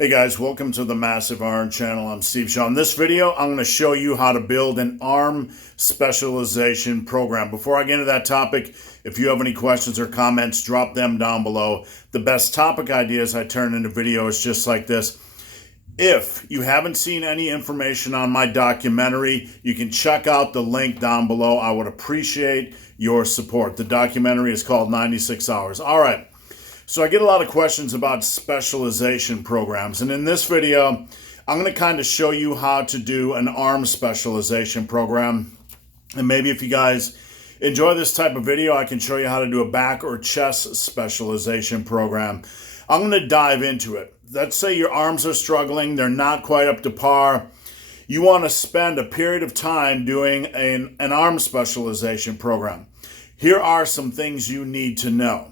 Hey guys, welcome to the Massive Iron Channel. I'm Steve Shaw. In this video, I'm going to show you how to build an arm specialization program. Before I get into that topic, if you have any questions or comments, drop them down below. The best topic ideas I turn into videos just like this. If you haven't seen any information on my documentary, you can check out the link down below. I would appreciate your support. The documentary is called 96 Hours. All right. So I get a lot of questions about specialization programs, and in this video, I'm going to kind of show you how to do an arm specialization program. And maybe if you guys enjoy this type of video, I can show you how to do a back or chest specialization program. I'm going to dive into it. Let's say your arms are struggling, they're not quite up to par. You want to spend a period of time doing an arm specialization program. Here are some things you need to know.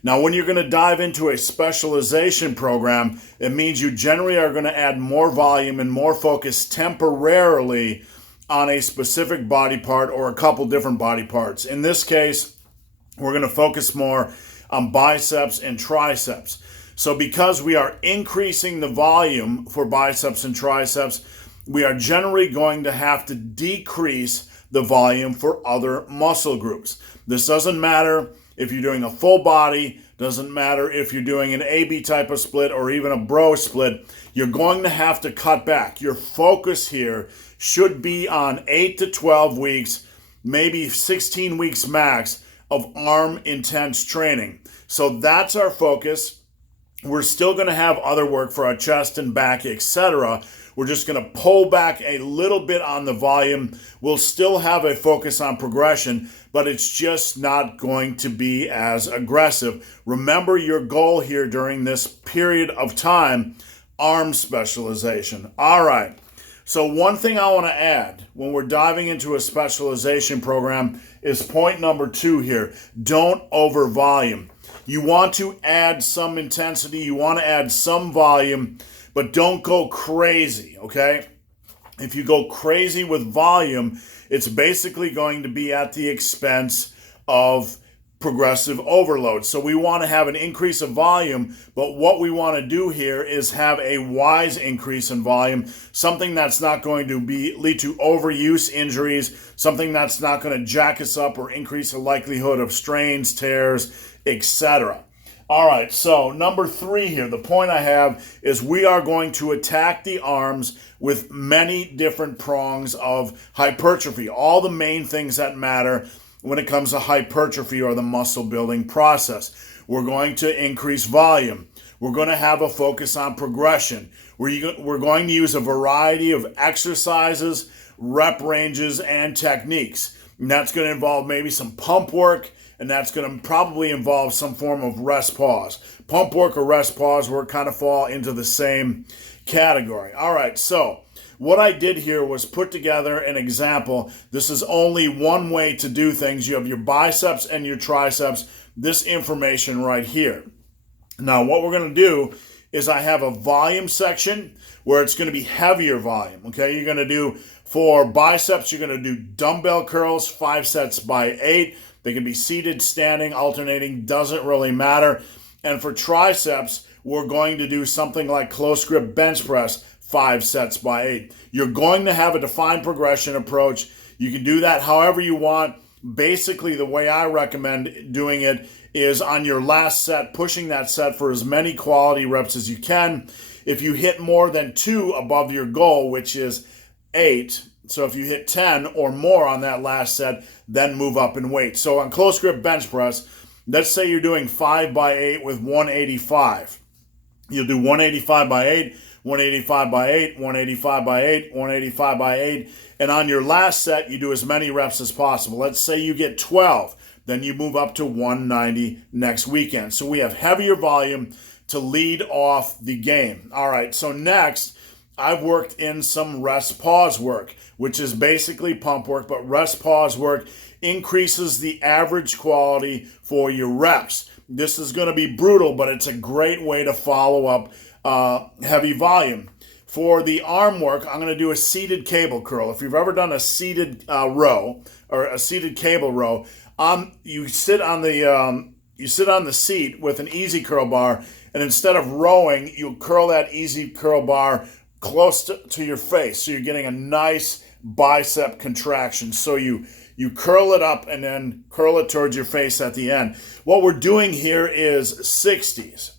Now, when you're going to dive into a specialization program, it means you generally are going to add more volume and more focus temporarily on a specific body part or a couple different body parts. In this case, we're going to focus more on biceps and triceps. So because we are increasing the volume for biceps and triceps, we are generally going to have to decrease the volume for other muscle groups. This doesn't matter if you're doing a full body, doesn't matter if you're doing an AB type of split or even a bro split, you're going to have to cut back. Your focus here should be on 8 to 12 weeks, maybe 16 weeks max of arm intense training. So that's our focus. We're still going to have other work for our chest and back, etc. We're just going to pull back a little bit on the volume. We'll still have a focus on progression, but it's just not going to be as aggressive. Remember your goal here during this period of time, arm specialization. All right. So one thing I want to add when we're diving into a specialization program is point number 2 here. Don't over volume. You want to add some intensity, you want to add some volume, but don't go crazy, okay? If you go crazy with volume, it's basically going to be at the expense of progressive overload. So we want to have an increase of volume, but what we want to do here is have a wise increase in volume, something that's not going to lead to overuse injuries, something that's not going to jack us up or increase the likelihood of strains, tears, etc. All right, so number 3 here, the point I have is we are going to attack the arms with many different prongs of hypertrophy, all the main things that matter when it comes to hypertrophy or the muscle building process. We're going to increase volume. We're going to have a focus on progression. We're going to use a variety of exercises, rep ranges, and techniques. And that's going to involve maybe some pump work, and that's going to probably involve some form of rest pause. Pump work or rest pause work kind of fall into the same category. All right, so what I did here was put together an example. This is only one way to do things. You have your biceps and your triceps, this information right here. Now, what we're going to do is I have a volume section where it's going to be heavier volume, okay? You're going to do, for biceps, you're going to do dumbbell curls, 5 sets by 8. They can be seated, standing, alternating, doesn't really matter. And for triceps, we're going to do something like close grip bench press, 5 sets by 8. You're going to have a defined progression approach. You can do that however you want. Basically, the way I recommend doing it is on your last set, pushing that set for as many quality reps as you can. If you hit more than 2 above your goal, which is 8, so if you hit 10 or more on that last set, then move up in weight. So on close grip bench press, let's say you're doing 5 by 8 with 185. You'll do 185 by 8, 185 by 8, 185 by 8, 185 by 8. And on your last set, you do as many reps as possible. Let's say you get 12. Then you move up to 190 next weekend. So we have heavier volume to lead off the game. All right, so next, I've worked in some rest pause work, which is basically pump work, but rest pause work increases the average quality for your reps. This is going to be brutal, but it's a great way to follow up heavy volume. For the arm work, I'm going to do a seated cable curl. If you've ever done a seated row or a seated cable row, you sit on the seat with an easy curl bar, And instead of rowing, you'll curl that easy curl bar close to your face. So you're getting a nice bicep contraction. So you curl it up and then curl it towards your face at the end. What we're doing here is 60s.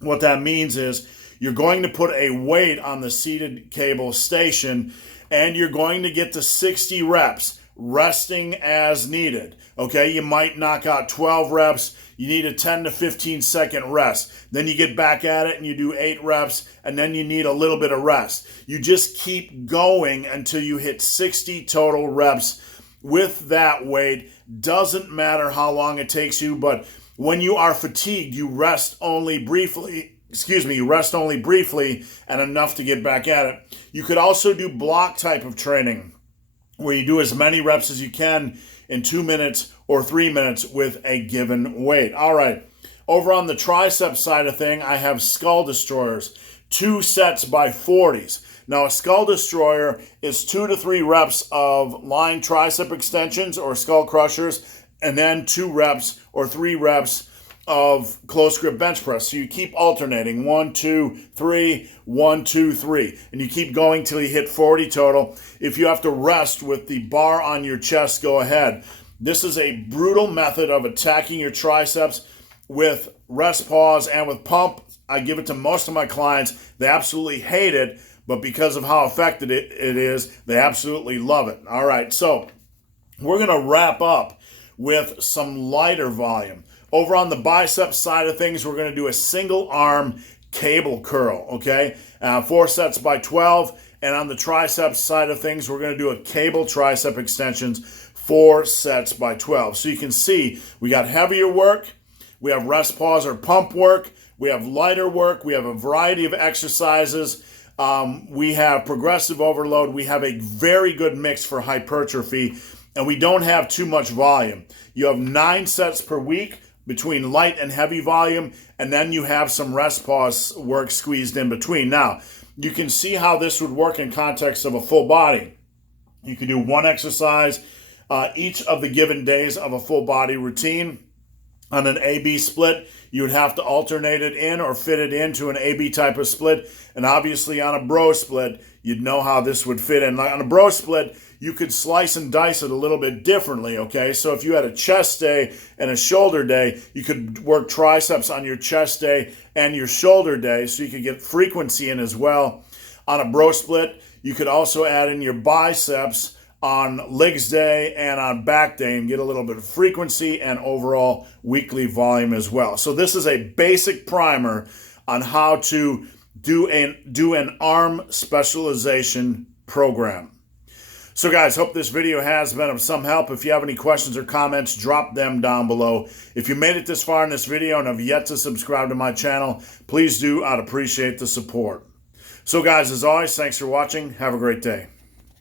What that means is you're going to put a weight on the seated cable station and you're going to get to 60 reps, resting as needed. Okay, you might knock out 12 reps. You need a 10 to 15 second rest. Then you get back at it and you do 8 reps, and then you need a little bit of rest. You just keep going until you hit 60 total reps with that weight. Doesn't matter how long it takes you, but when you are fatigued, you rest only briefly. You rest only briefly and enough to get back at it. You could also do block type of training where you do as many reps as you can in 2 minutes or 3 minutes with a given weight. All right, over on the tricep side of thing, I have skull destroyers, 2 sets by 40s. Now, a skull destroyer is 2 to 3 reps of lying tricep extensions or skull crushers, and then 2 reps or 3 reps of close grip bench press. So you keep alternating 1, 2, 3, 1, 2, 3, and you keep going till you hit 40 total. If you have to rest with the bar on your chest, go ahead. This is a brutal method of attacking your triceps with rest pause and with pump. I give it to most of my clients. They absolutely hate it, but because of how effective it is, they absolutely love it. All right, so we're going to wrap up with some lighter volume. Over on the bicep side of things, we're going to do a single arm cable curl, okay? 4 sets by 12. And on the triceps side of things, we're going to do a cable tricep extensions, 4 sets by 12. So you can see we got heavier work, we have rest pause or pump work, we have lighter work, we have a variety of exercises, we have progressive overload, we have a very good mix for hypertrophy, and we don't have too much volume. You have 9 sets per week between light and heavy volume, and then you have some rest pause work squeezed in between. Now, you can see how this would work in context of a full body. You can do 1 exercise each of the given days of a full body routine. On an A-B split, you would have to alternate it in or fit it into an A-B type of split. And obviously on a bro split, you'd know how this would fit in. On a bro split, you could slice and dice it a little bit differently, okay? So if you had a chest day and a shoulder day, you could work triceps on your chest day and your shoulder day, so you could get frequency in as well. On a bro split, you could also add in your biceps on legs day and on back day and get a little bit of frequency and overall weekly volume as well. So this is a basic primer on how to do an arm specialization program. So guys, hope this video has been of some help. If you have any questions or comments, drop them down below. If you made it this far in this video and have yet to subscribe to my channel, please do. I'd appreciate the support. So guys, as always, thanks for watching. Have a great day.